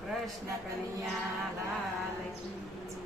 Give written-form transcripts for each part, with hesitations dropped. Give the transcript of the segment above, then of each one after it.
કૃષ્ણ કનૈયા લાલ કી જય.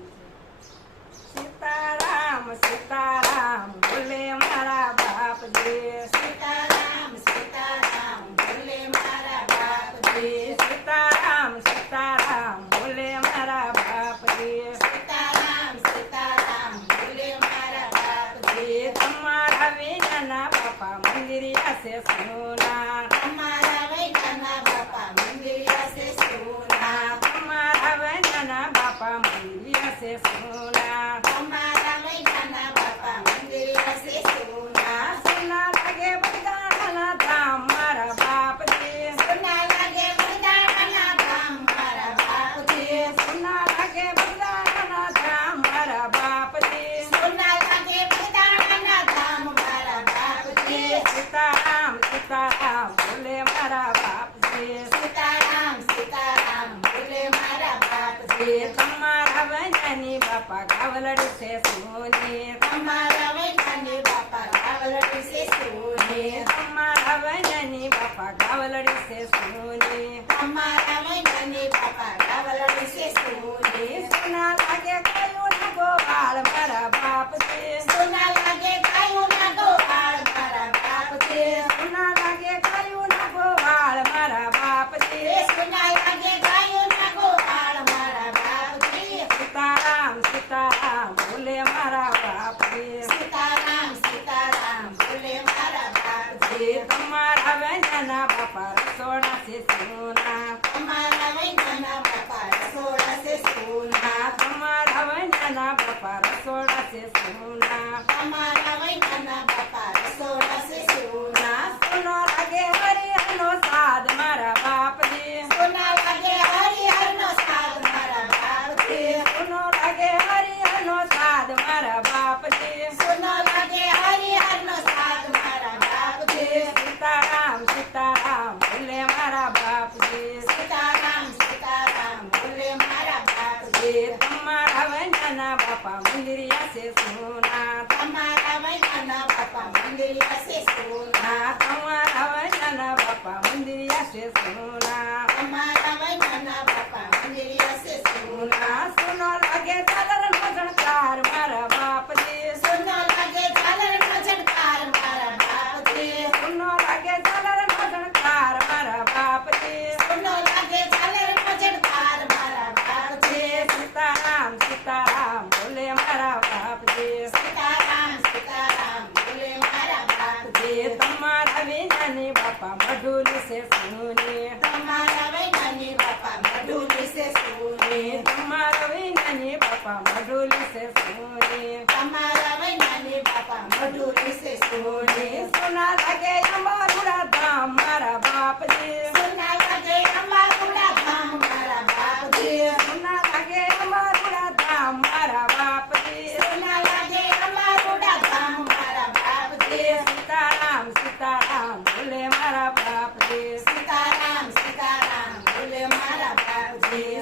સીતારામ સીતારામ બોલે મારા બાપજી. સીતારામ સીતારામ બોલે મારા બાપજી. સીતારામ સીતારામ બોલે મારા બાપજી. સીતારામ સીતારામ બોલે મારા બાપજી. તમારા વિનાના બાપા મંદિરિયા છે સોના. અમારા વૈદ્યના બાપા મંદિરિયા છે સોના. તમારા વિનાના બાપા મંદિરિયા છે સોના. અમારા વૈદ્યના બાપા મંદિરિયા છે સોના. સોના લાગે બધાના ધામ મારા બાપજી. સોના લાગે બધાના ધામ મારા બાપજી. સોના લાગે બધાના ધામ મારા બાપજી. સોના લાગે બધાના ધામ મારા બાપજી. સીતારામ સીતારામ બોલે મારા બાપજી. સીતારામ સીતારામ બોલે મારા બાપજી. તમારા વૈનાની બાપા ગાવલડી છે સોની. અમારા વૈદ્યની બાપા ગાવલડી છે સોની. તમારા વૈનાની બાપા ગાવલડી છે સોની. અમારા વૈદ્યની બાપા ગાવલડી છે સોની. સોના લાગે કયું ના ગોવાળ મારા બાપજી. સોના લાગે ગાયું ના ગોવાળ મારા બાપજી. સોના લાગે કયું ના ગોવાળ મારા બાપજી. સોના લાગે ગાયું ના ગોવાળ મારા બાપજી. સીતારામ સીતારામ બોલે મારા બાપજી. સીતારામ સીતારામ બોલે મારા બાપજી. તમારા વૈનાના બાપા રસોડા છે સોના. અમારા વૈદ્યના બાપા રસોડા છે સોના. તમારા વૈનાના બાપા રસોડા છે સોના. અમારા વૈદ્યના બાપા રસોડા છે સોના. સોનો લાગે હરિહરનો સાદ મારા બાપજી. સોના લાગે હરિહરનો સાદ મારા બાપજી. સોનો લાગે હરિહરનો સાદ મારા બાપજી. સોનો લાગે હરિહરનો સાદ મારા બાપજી. સીતારામ સીતારામ બોલે મારા બાપજી. સીતારામ સીતારામ બોલે મારા બાપજી. તમારા વૈનાના બાપા મંદિરિયા છે સોના. તમારા વૈદ્યના બાપા મંદિરિયા છે સોના. તમારા વૈનાના બાપા મંદિરિયા છે સોના. અમારા વૈદ્યના બાપા મંદિરિયા છે સોના. સોનો લાગે ચાલરનો જણકાર મારા બાપજી. સોનો લાગે ઝાલરનો ઝણકાર મારા બાપજી. સોનો લાગે ચાલરનો જણકાર મારા બાપજી. સોનો લાગે ઝાલરનો ઝણકાર મારા બાપજી. સીતારામ સીતારામ બોલે મારા બાપજી. સીતારામ સીતારામ બોલે મારા બાપજી. તમારા વિનાની બાપા મઢુલી છે સોની. તમારા વૈદ્યની બાપા મઢુલી છે સોની. તમારા વિનાની બાપા મઢુલી છે સોની. તમારા વૈદ્યની બાપા મઢુલી છે સોની. સોના લાગે અમારુડા ધામ મારા બાપજી. સોના લાગે અમારુડા ધામ મારા બાપજી. સોના લાગે અમારુડા ધામ મારા બાપજી. સોના લાગે અમારુડા ધામ મારા બાપજી. સીતારામ સીતારામ બોલે મારા બાપજી. સીતારામ સીતારામ બોલે મારા બાપજી.